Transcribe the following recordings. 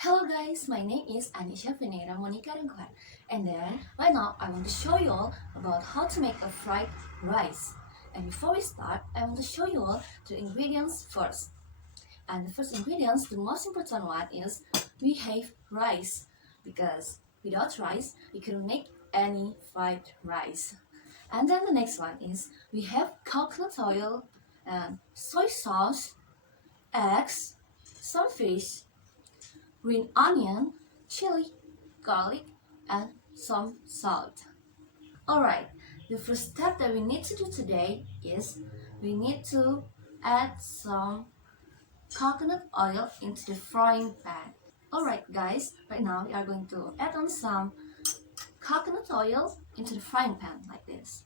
Hello guys, my name is Anisya Rengkuan, and then right now I want to show you all about how to make a fried rice. And before we start, I want to show you all the ingredients first. And the first ingredients, the most important one is we have rice, because without rice we couldn't make any fried rice. And then the next one is we have coconut oil and soy sauce, eggs, some fish, green onion, chili, garlic, and some salt. Alright, the first step that we need to do today is we need to add some coconut oil into the frying pan. Alright guys, right now we are going to add on some coconut oil into the frying pan like this.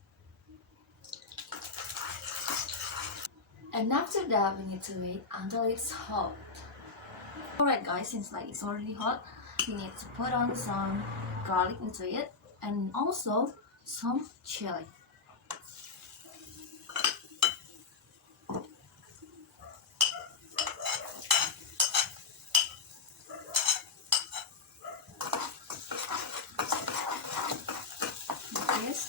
And after that we need to wait until it's hot. Alright guys, since like it's already hot, we need to put on some garlic into it and also some chili. Like this.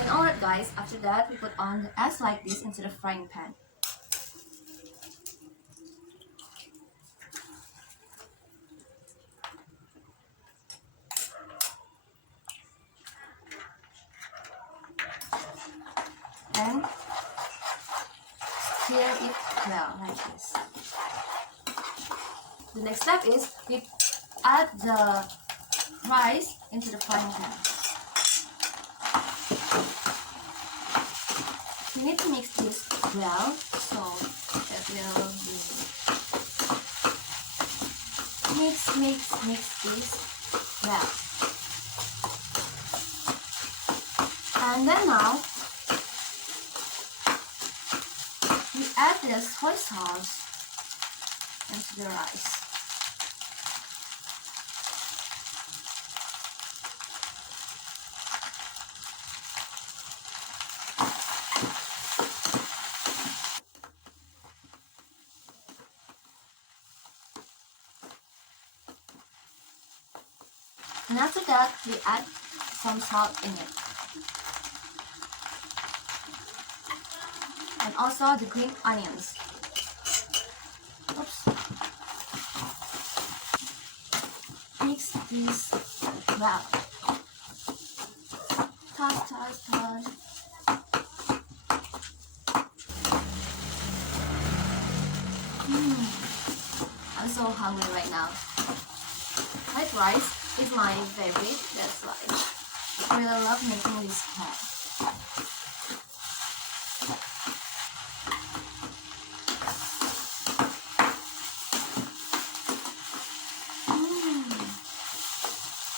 And alright guys, after that we put on the eggs like this into the frying pan. And stir it well like this. The next step is we add the rice into the frying pan. We need to mix this well so it will mix this well. And then now we add the soy sauce into the rice. And after that, we add some salt in it. And also the green onions. Oops. Mix this well. Toss. I'm so hungry right now. White rice is my favorite, that's why I really love making this pie.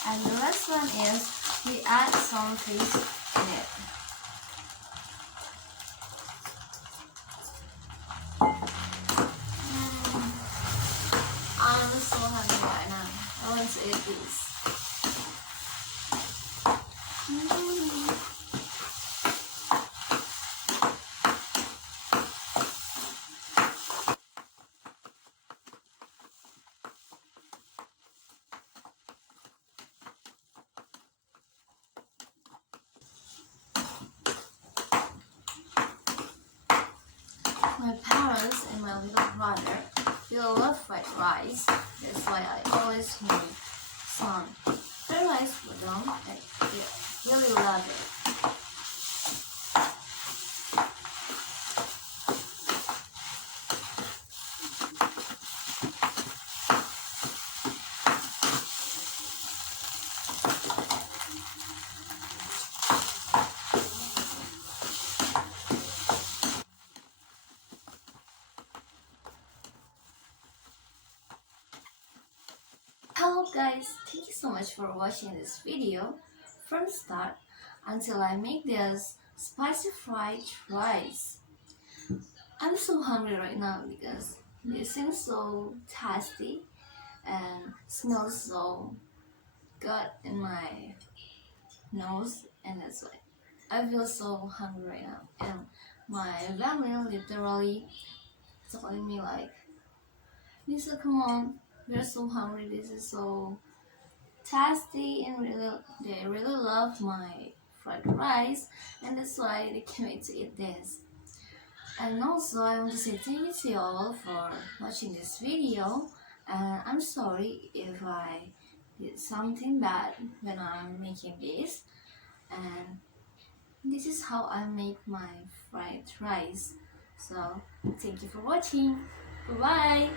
And the last one is we add some fish in it. I'm so hungry right now. I want to eat this. My parents and my little brother really love fried rice. That's why I always make some fried rice for them. They really love it. Hello guys, thank you so much for watching this video from the start until I make this spicy fried rice. I'm so hungry right now because it seems so tasty and smells so good in my nose, and that's why I feel so hungry right now. And my family literally telling me like, Lisa, come on, we're so hungry. This is so tasty, and they really love my fried rice, and that's why they came in to eat this. And also I want to say thank you to you all for watching this video, and I'm sorry if I did something bad when I'm making this. And this is how I make my fried rice. So thank you for watching. Bye bye.